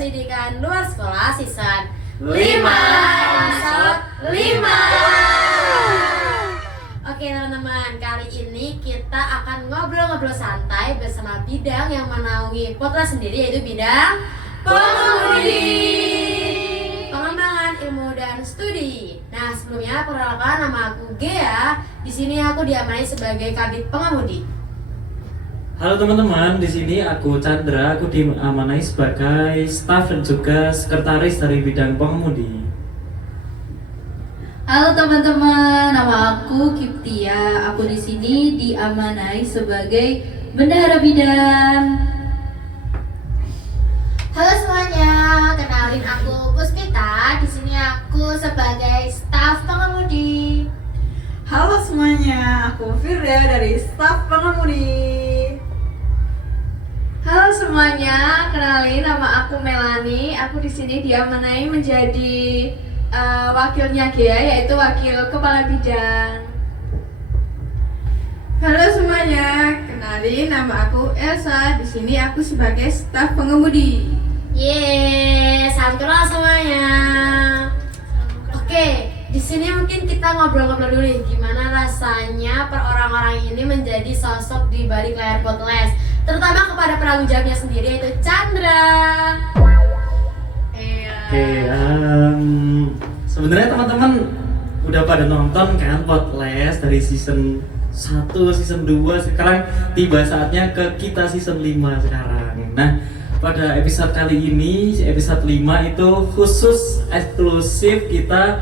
Pendidikan Luar Sekolah Season 5 episode 5. Oke teman-teman, kali ini kita akan ngobrol-ngobrol santai bersama bidang yang menaungi podcast sendiri, yaitu bidang pengemudi, pengembangan ilmu dan studi. Nah, sebelumnya perkenalkan, nama aku Gea. Di sini aku diamani sebagai kabit pengemudi. Halo teman-teman, di sini aku Chandra, aku diamanai sebagai staf dan juga sekretaris dari bidang pengemudi. Halo teman-teman, nama aku Kiptia. Aku di sini diamanai sebagai bendahara bidang. Halo semuanya, kenalin aku Puspita. Di sini aku sebagai staf pengemudi. Halo semuanya, aku Firda dari staf pengemudi. Halo semuanya, kenalin nama aku Melani. Aku di sini diamanai menjadi wakilnya Gea, yaitu wakil kepala bidang. Halo semuanya, kenalin nama aku Elsa. Di sini aku sebagai staf pengemudi. Yeay, salam kenal semuanya. Oke, di sini mungkin kita ngobrol-ngobrol dulu nih, gimana rasanya per orang-orang ini menjadi sosok di balik layar podcast, terutama kepada penanggung jawabnya sendiri, yaitu Chandra. Oke, sebenarnya teman-teman udah pada nonton kan podcast dari season 1, season 2, sekarang tiba saatnya ke kita season 5 sekarang. Nah, pada episode kali ini, episode 5 itu khusus eksklusif kita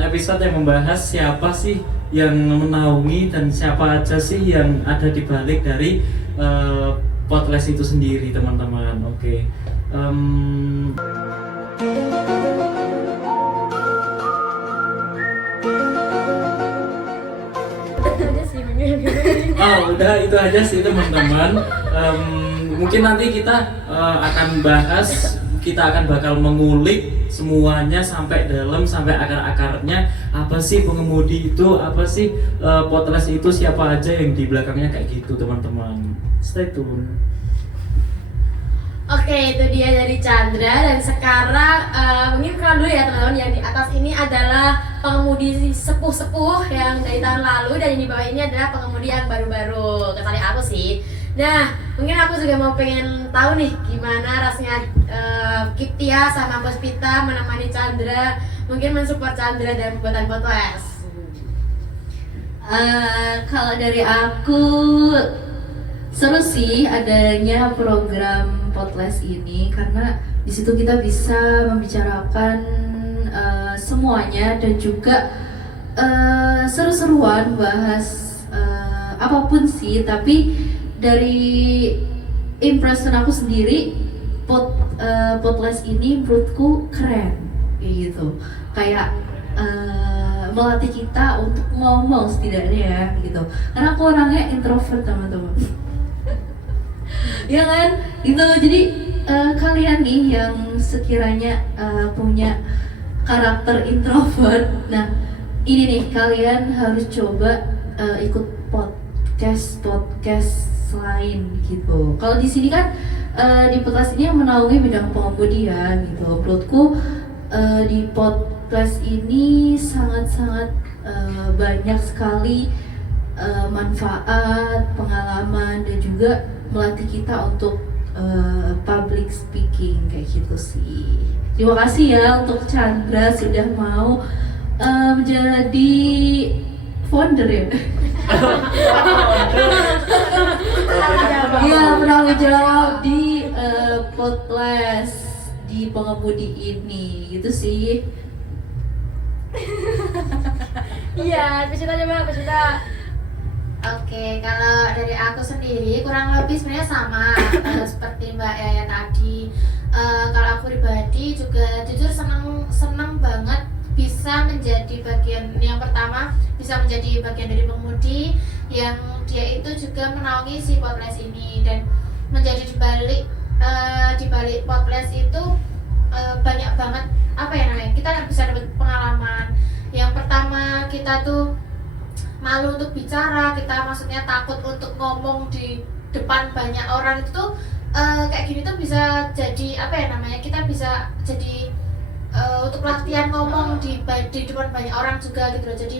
episode yang membahas siapa sih yang menaungi dan siapa aja sih yang ada di balik dari podcast itu sendiri, teman-teman. Oke. Oh, udah itu aja sih teman-teman. Mungkin nanti kita akan bahas, kita akan bakal mengulik semuanya sampai dalam, sampai akar-akarnya. Apa sih pengemudi itu, apa sih podcast itu, siapa aja yang di belakangnya kayak gitu, teman-teman. Stay tune. Oke, itu dia dari Chandra. Dan sekarang mungkin kenal dulu ya teman-teman. Yang di atas ini adalah pengemudi sepuh-sepuh yang dari tahun lalu, dan yang di bawah ini adalah pengemudi yang baru-baru, kecuali aku sih. Nah, mungkin aku juga mau pengen tahu nih gimana rasanya Kiptia sama Puspita menemani Chandra, mungkin mensupport Chandra dalam pembuatan podcast. Kalau dari aku, seru sih adanya program podcast ini, karena di situ kita bisa membicarakan semuanya dan juga seru-seruan bahas apapun sih. Tapi dari impression aku sendiri, podcast ini menurutku keren kayak gitu, kayak melatih kita untuk ngomong setidaknya ya gitu, karena aku orangnya introvert teman-teman. Ya kan gitu. Jadi kalian nih yang sekiranya punya karakter introvert, nah ini nih kalian harus coba ikut podcast lain gitu. Kalau di sini kan di podcast ini yang menaungi bidang pengemudi ya gitu. Menurutku di podcast ini sangat-sangat banyak sekali manfaat, pengalaman, dan juga melatih kita untuk public speaking kayak gitu sih. Terima kasih ya untuk Chandra sudah mau menjadi founder ya. Iya, penanggung jawab di podcast di pengemudi ini gitu sih. Iya, Puspita coba, Puspita. Oke, kalau dari aku sendiri kurang lebih sebenarnya sama seperti Mbak Yaya tadi. Kalau aku pribadi juga jujur senang banget bisa menjadi bagian, yang pertama bisa menjadi bagian dari pengemudi yang dia itu juga menaungi si podcast ini, dan menjadi di balik podcast itu banyak banget apa ya namanya, kita bisa dapat pengalaman. Yang pertama, kita tuh malu untuk bicara, kita maksudnya takut untuk ngomong di depan banyak orang, itu tuh kayak gini tuh bisa jadi apa ya namanya, kita bisa jadi untuk latihan ngomong di depan banyak orang juga gitu loh. Jadi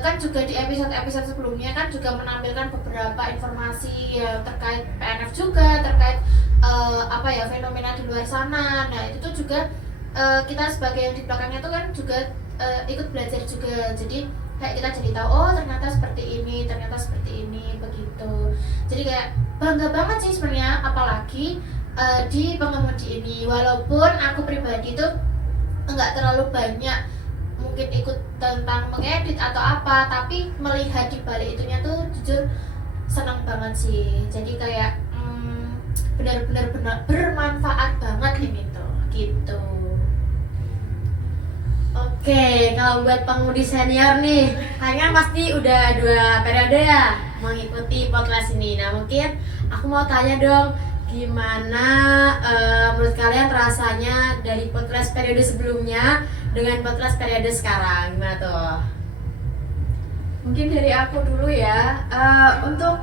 kan juga di episode sebelumnya kan juga menampilkan beberapa informasi ya terkait PNF juga, terkait apa ya, fenomena di luar sana. Nah itu tuh juga kita sebagai yang di belakangnya tuh kan juga ikut belajar juga. Jadi kayak kita jadi tahu, oh ternyata seperti ini begitu. Jadi kayak bangga banget sih sebenarnya, apalagi di pengemudi ini. Walaupun aku pribadi tuh nggak terlalu banyak mungkin ikut tentang mengedit atau apa, tapi melihat di balik itunya tuh jujur senang banget sih. Jadi kayak benar-benar bermanfaat banget ini tuh gitu. Oke, kalau buat pengemudi senior nih, kalian pasti udah 2 periode ya mengikuti podcast ini. Nah mungkin aku mau tanya dong, gimana menurut kalian rasanya dari podcast periode sebelumnya dengan podcast periode sekarang, gimana tuh? Mungkin dari aku dulu ya. Untuk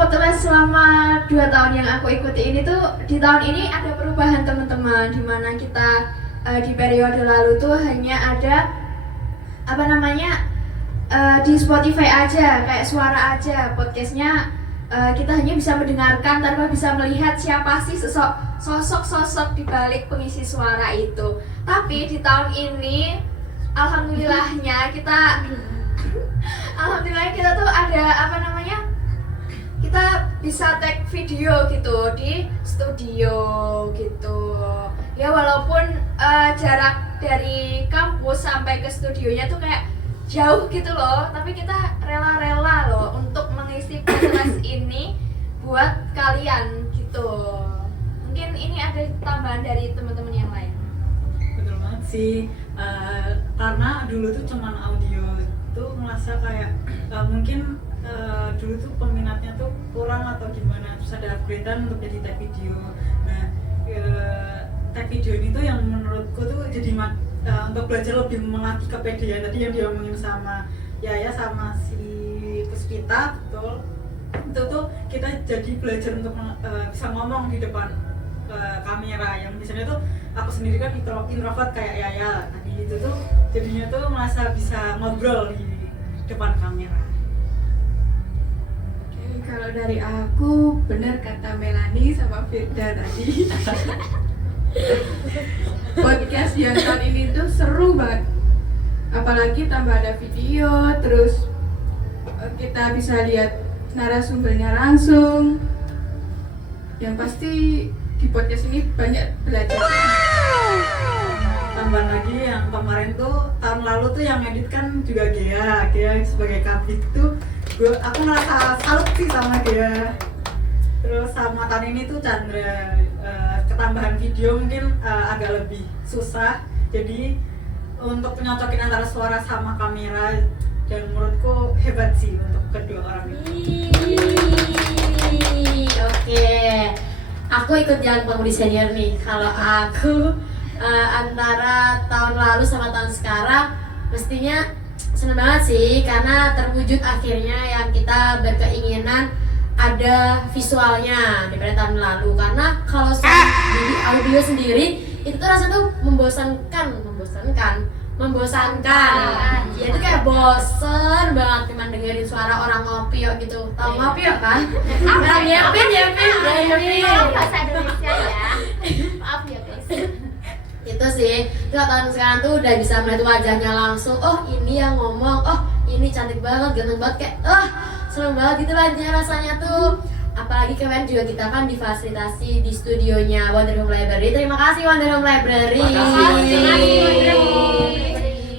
podcast selama 2 tahun yang aku ikuti ini tuh, di tahun ini ada perubahan teman-teman, dimana kita di periode lalu tuh hanya ada di Spotify aja, kayak suara aja podcastnya. Kita hanya bisa mendengarkan tanpa bisa melihat siapa sih sosok di balik pengisi suara itu. Tapi di tahun ini alhamdulillahnya kita tuh ada kita bisa tag video gitu di studio gitu. Ya walaupun jarak dari kampus sampai ke studionya tuh kayak jauh gitu loh, tapi kita rela-rela loh untuk mengisi podcast ini buat kalian gitu. Mungkin ini ada tambahan dari teman-teman yang lain. Betul banget sih, karena dulu tuh cuman audio tuh ngerasa kayak mungkin dulu tuh peminatnya tuh kurang atau gimana, terus ada upgradean untuk jadi tag video. Nah tag video ini tuh yang menurutku tuh jadi untuk belajar lebih melatih kepedean tadi yang diomongin sama Yaya sama si Puspita, betul. Itu tuh kita jadi belajar untuk bisa ngomong di depan kamera, yang biasanya tuh aku sendiri kan introvert kayak Yaya tadi. Itu tuh jadinya tuh merasa bisa ngobrol di depan kamera. Oke, kalau dari aku benar kata Melanie sama Firda tadi. Podcast yang tahun ini tuh seru banget, apalagi tambah ada video, terus kita bisa lihat narasumbernya langsung. Yang pasti di podcast ini banyak belajar. Tambahan lagi yang kemarin tuh, tahun lalu tuh yang edit kan juga Gea sebagai kabit tuh aku ngerasa salut sih sama dia. Terus sama tahun ini tuh Chandra, ketambahan video mungkin agak lebih susah, jadi untuk penyocokin antara suara sama kamera, dan menurutku hebat sih untuk kedua orang ini. Oke, aku ikut jalan pengemudi senior nih. Kalau aku antara tahun lalu sama tahun sekarang, mestinya seneng banget sih, karena terwujud akhirnya yang kita berkeinginan ada visualnya daripada tahun lalu. Karena kalau di audio sendiri itu tuh rasanya tuh membosankan. Ya itu kayak bosen banget cuman dengerin suara orang ngopio gitu. Tahu ngopio kan? Orang yepin. Bahasa Indonesia ya. Maaf ya guys. Itu sih, kalau tahun sekarang tuh udah bisa melihat wajahnya langsung. Oh ini yang ngomong, oh ini cantik banget, ganteng banget, kayak seneng banget gitu lah rasanya tuh. Apalagi kemarin juga kita kan difasilitasi di studionya Wonder Home Library. Terima kasih Wonder Home Library.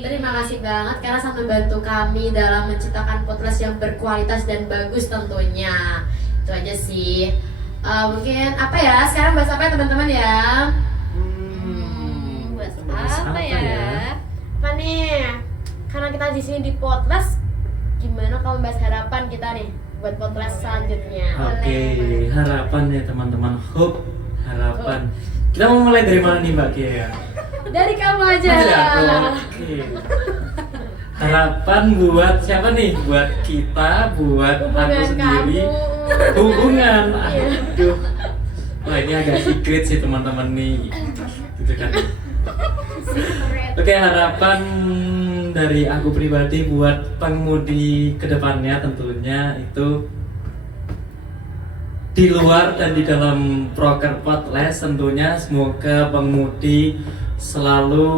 Terima kasih banget karena sangat membantu kami dalam menciptakan podcast yang berkualitas dan bagus tentunya. Itu aja sih. Mungkin apa ya? Sekarang bahas apa ya teman-teman ya? Apa ya? Apa nih? Karena kita di sini di podcast, gimana kalau bahas harapan kita nih buat podcast selanjutnya? Oke, harapan ya teman-teman. Hope, harapan. Kita mau mulai dari mana nih Mbak Kia? Dari kamu aja. Oke. Harapan buat siapa nih? Buat kita, buat aku Hubungan sendiri, kamu hubungan. Aduh. Wah, ini agak secret sih teman-teman nih. Gitu kan. Oke, harapan dari aku pribadi buat pengemudi kedepannya tentunya itu di luar dan di dalam proker Podles tentunya semoga pengemudi selalu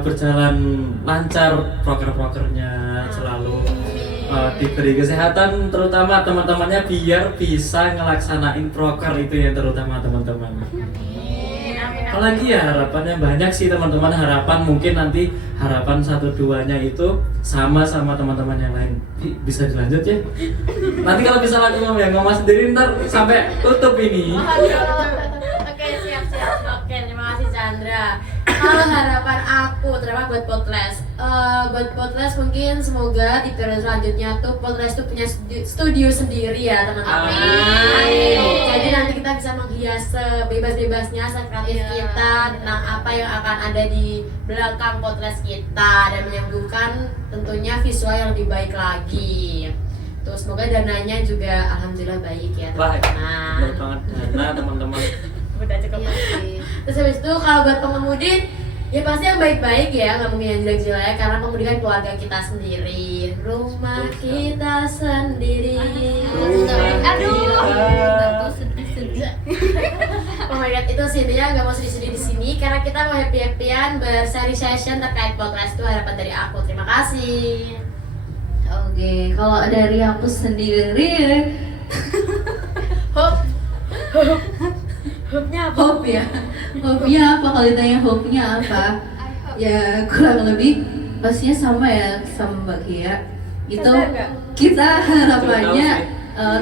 berjalan lancar proker-prokernya, selalu diberi kesehatan terutama teman-temannya biar bisa ngelaksanain proker itu yang terutama teman-teman. Apalagi ya harapannya banyak sih teman-teman, harapan mungkin nanti harapan 1-2-nya itu sama teman-teman yang lain. Bisa dilanjut ya? Nanti kalau bisa aku ngomong sendiri ntar sampai tutup ini. Oke, siap. Oke, terima kasih Chandra. Kalau harapan aku terutama buat Podles mungkin semoga di periode selanjutnya tuh Podles tuh punya studio sendiri ya teman-teman. Amin. Jadi nanti kita bisa menghias sebebas-bebasnya sekreatif kita tentang apa yang akan ada di belakang Podles kita dan menyembuhkan tentunya visual yang lebih baik lagi. Tuh semoga dananya juga alhamdulillah baik ya Wah, teman-teman. bener banget dana teman-teman. Udah cukup. Terus habis itu kalau buat pengemudi ya pasti yang baik-baik ya, nggak mungkin yang jelek-jelek karena pengemudi kan keluarga kita sendiri, rumah kita sendiri. Oh my god, itu sih intinya nggak mau sedih-sedih di sini karena kita mau happy-happyan berseri session terkait podcast itu harapan dari aku. Terima kasih. Oke, kalau dari aku sendiri, Hope-nya apa? hope-nya apa? Kalau ditanya hope-nya apa? Ya kurang lebih pastinya sama ya sama Mbak Kia. Itu kita harapannya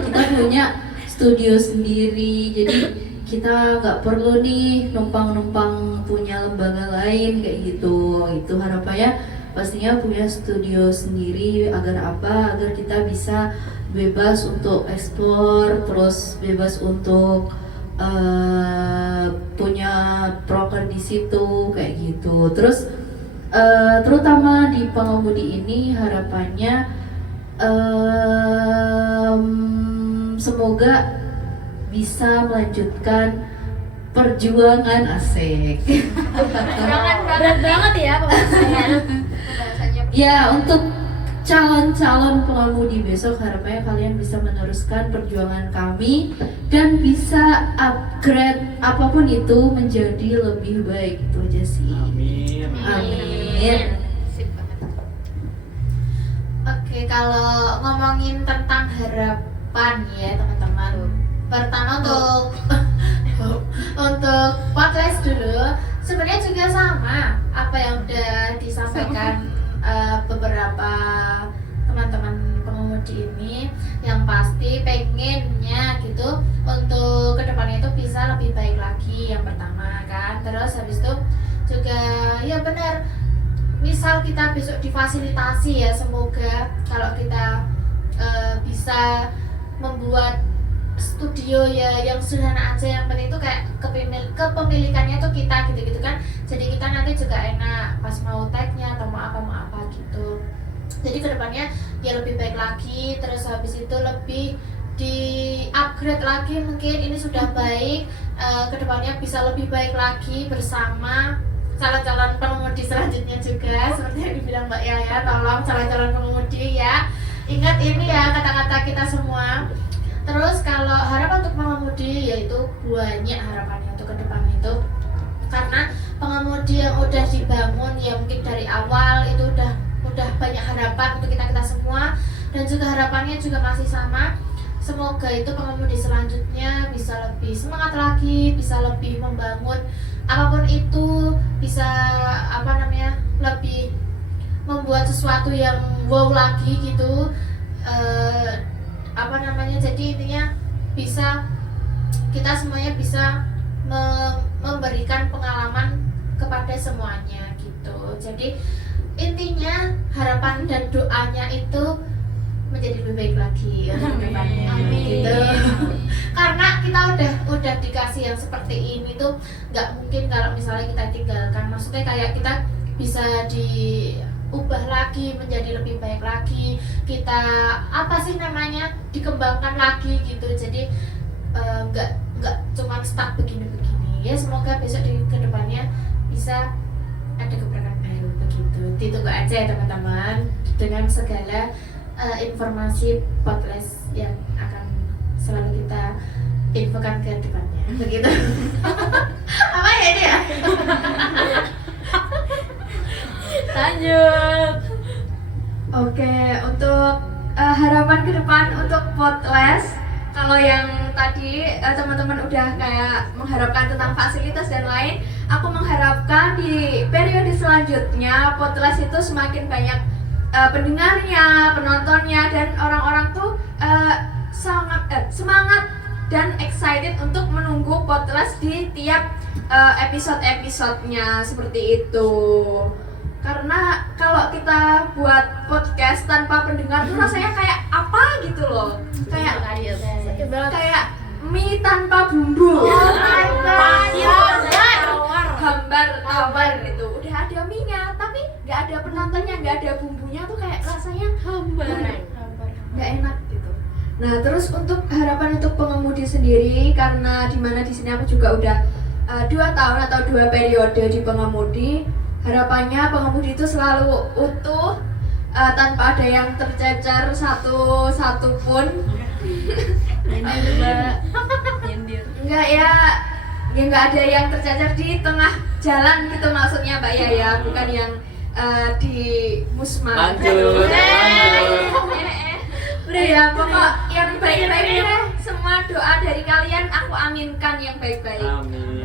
kita punya studio sendiri, jadi kita nggak perlu nih numpang punya lembaga lain kayak gitu. Itu harapannya pastinya punya studio sendiri agar apa? Agar kita bisa bebas untuk ekspor, terus bebas untuk punya proker di situ kayak gitu. Terus terutama di pengemudi ini harapannya semoga bisa melanjutkan perjuangan asik. Berat banget ya pembahasannya. Ya, untuk calon-calon pengemudi besok harapannya kalian bisa meneruskan perjuangan kami dan bisa upgrade apapun itu menjadi lebih baik. Itu aja sih. Amin. Amin. Oke, kalau ngomongin tentang harapan ya teman-teman. Pertama untuk podcast dulu, sebenarnya juga sama apa yang udah disampaikan beberapa teman-teman pengemudi ini, yang pasti pengennya gitu untuk kedepannya itu bisa lebih baik lagi yang pertama kan. Terus habis itu juga ya benar, misal kita besok difasilitasi ya, semoga kalau kita bisa membuat studio ya yang sederhana aja, yang penting itu kayak kepemilikannya tuh kita gitu-gitu kan, jadi kita nanti juga enak pas mau tag-nya atau mau apa gitu. Jadi kedepannya ya lebih baik lagi, terus habis itu lebih di upgrade lagi, mungkin ini sudah baik, kedepannya bisa lebih baik lagi bersama calon-calon pengemudi selanjutnya juga seperti yang dibilang Mbak Yaya. Tolong calon-calon pengemudi ya, ingat ini ya kata-kata kita semua. Terus kalau harapan untuk pengemudi yaitu banyak harapannya untuk ke depan itu, karena pengemudi yang udah dibangun ya mungkin dari awal itu udah banyak harapan untuk kita semua, dan juga harapannya juga masih sama. Semoga itu pengemudi selanjutnya bisa lebih semangat lagi, bisa lebih membangun apapun itu, bisa lebih membuat sesuatu yang wow lagi gitu. Jadi intinya bisa kita semuanya bisa memberikan pengalaman kepada semuanya gitu. Jadi intinya harapan dan doanya itu menjadi lebih baik lagi untuk depannya gitu. Karena kita udah dikasih yang seperti ini tuh nggak mungkin kalau misalnya kita tinggalkan. Maksudnya kayak kita bisa ubah lagi menjadi lebih baik lagi, kita apa sih namanya, dikembangkan lagi gitu. Jadi nggak cuma stuck begini-begini ya. Semoga besok di kedepannya bisa ada gebrakan baru begitu. Ditunggu aja ya teman-teman dengan segala informasi podcast yang akan selalu kita infokan ke depannya begitu. Apa ya ini ya? Lanjut. Oke, untuk harapan ke depan untuk podcast, kalau yang tadi teman-teman udah kayak mengharapkan tentang fasilitas dan lain, aku mengharapkan di periode selanjutnya podcast itu semakin banyak pendengarnya, penontonnya, dan orang-orang tuh sangat semangat dan excited untuk menunggu podcast di tiap episode-episodenya seperti itu. Karena kalau kita buat podcast tanpa pendengar tuh rasanya kayak apa gitu loh, kayak mie tanpa bumbu. Hambar gitu. Udah ada mie-nya tapi nggak ada penontonnya, nggak ada bumbunya, tuh kayak rasanya hambar, nggak enak gitu. Nah, terus untuk harapan untuk pengemudi sendiri, karena dimana di sini aku juga udah 2 tahun atau 2 periode di pengemudi, harapannya pengemudi itu selalu utuh, tanpa ada yang tercecer satu pun. Enggak ya nggak ada yang tercecer di tengah jalan gitu maksudnya Mbak Yaya, bukan yang di musma. Lanjut. Udah ya, pokok yang baik-baik deh. Semua doa dari kalian aku aminkan yang baik-baik. Amin.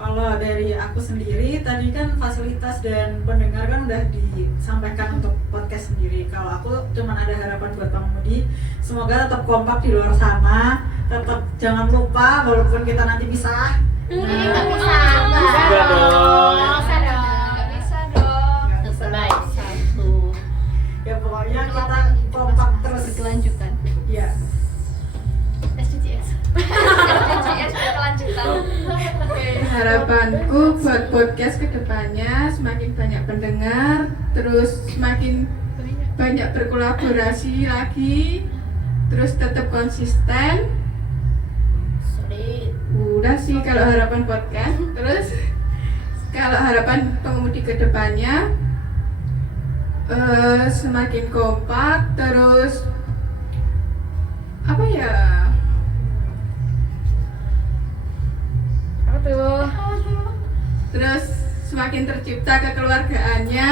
Kalau dari aku sendiri, tadi kan fasilitas dan pendengar kan udah disampaikan untuk podcast sendiri. Kalau aku cuman ada harapan buat pengemudi, semoga tetap kompak di luar sana, tetap jangan lupa walaupun kita nanti pisah. Nggak bisa. Enggak dong. Nggak bisa dong. Baik, satu. Ya pokoknya kita kompak terus. Kelanjutan. Ya. SDGs. SDGs berkelanjutan. Harapanku buat podcast kedepannya semakin banyak pendengar, terus semakin banyak berkolaborasi lagi, terus tetap konsisten. Sorry. Udah sih kalau harapan podcast. Terus kalau harapan pengemudi kedepannya semakin kompak, terus apa ya? Terus semakin tercipta kekeluargaannya.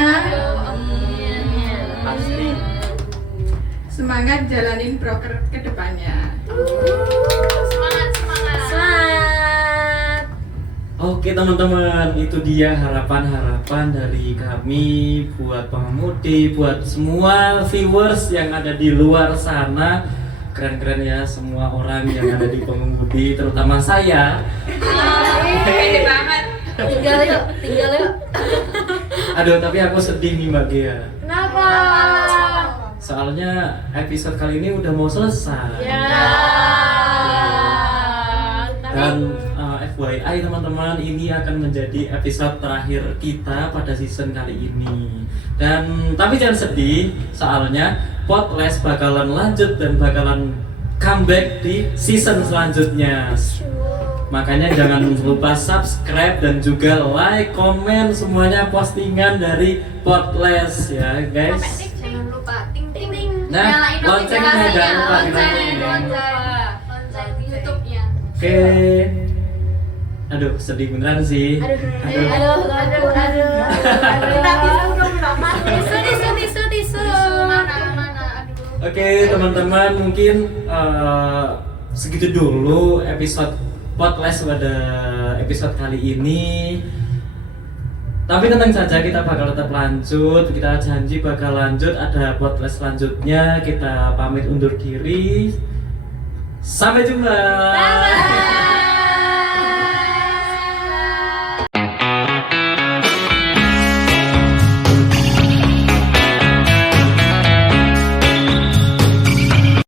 Pasti. Semangat jalanin broker ke depannya. Semangat. Selamat. Oke teman-teman, itu dia harapan-harapan dari kami buat pengemudi, buat semua viewers yang ada di luar sana. Keren-keren ya semua orang yang ada di pengemudi, terutama saya. Pede banget. Tinggal yuk. Aduh, tapi aku sedih nih Mbak Gia. Kenapa? Soalnya episode kali ini udah mau selesai. Ya. Dan FYI teman-teman, ini akan menjadi episode terakhir kita pada season kali ini. Dan tapi jangan sedih, soalnya podcast bakalan lanjut dan bakalan comeback di season selanjutnya. Makanya jangan lupa subscribe dan juga like, komen semuanya postingan dari podcast ya guys. Jangan lupa ting ting ting. Nah, Nyalain loncengnya notifikasinya. jangan lupa Lonceng dinyalain. Lonceng YouTube-nya. Oke. Aduh, sedih beneran sih. Aduh. Tisu. Mana, aduh. Oke teman-teman, mungkin segitu dulu episode podcast pada episode kali ini. Tapi tenang saja, kita bakal tetap lanjut. Kita janji bakal lanjut, ada podcast selanjutnya. Kita pamit undur diri. Sampai jumpa. Bye.